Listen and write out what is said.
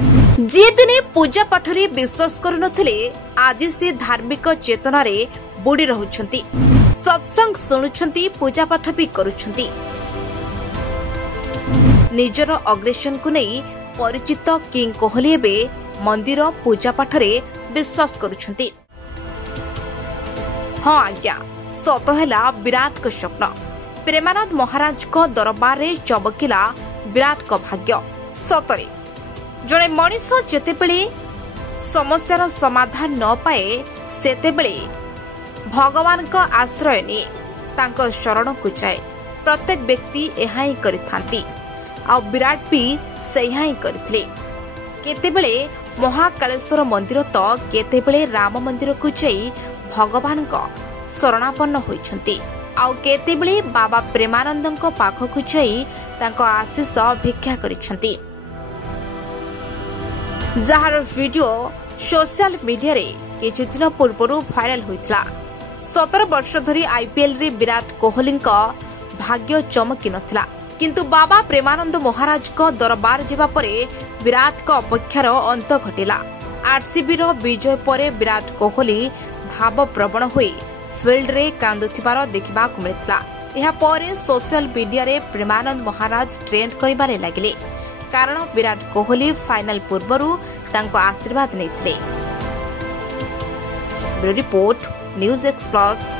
जी दिने पूजा पाठरे विश्वास करुनथिले आज से धार्मिक चेतना रे बुड़ी रहुछंती। सत्संग शुणुछंती, पूजा पाठ भी करुछंती। निजर अग्रेशन को नहीं परिचित किंग कोहली एबे मंदिर पूजा पाठरे विश्वास करुछंती। हाँ आज्ञा, सत हैला विराट को स्वप्न। प्रेमानंद महाराज को दरबार रे चबकिला विराट को भाग्य। सतरे जड़े मनीष जेतेबेले समस्यार समाधान न पाए सेतेबेले भगवान को आश्रय निये, तांको शरण को जाए। प्रत्येक व्यक्ति एहा ही करिथांती, आ विराट भी सेहा ही करथिले। केतेबेले महाकालेश्वर मंदिर तो केतेबेले राम मंदिर को जाई भगवान को शरणापन्न होइछंती, आ केतेबेले बाबा प्रेमानंद को पाख को जाई तांको आशीष भिक्षा करिछंती। जार वीडियो सोशल मीडिया रे किछि दिन पूर्व भाइराल होइतला। 17 वर्ष धरी आईपीएल रे विराट कोहली को भाग्य चमकी नथिला, किंतु बाबा प्रेमानंद महाराज को दरबार जिबा परे विराट को अपेक्षार अंत घटिला। आरसीबी रो विजय परे विराट कोहली भाव प्रवण होई फील्ड रे कांदुथिबार देखिबाक मिलितला। एहा परे सोशल मीडिया रे प्रेमानंद महाराज ट्रेंड करिबारे लागिले, कारण विराट कोहली फाइनल पूर्वरु तांको आशीर्वाद नैथिले। Bureau report, news express.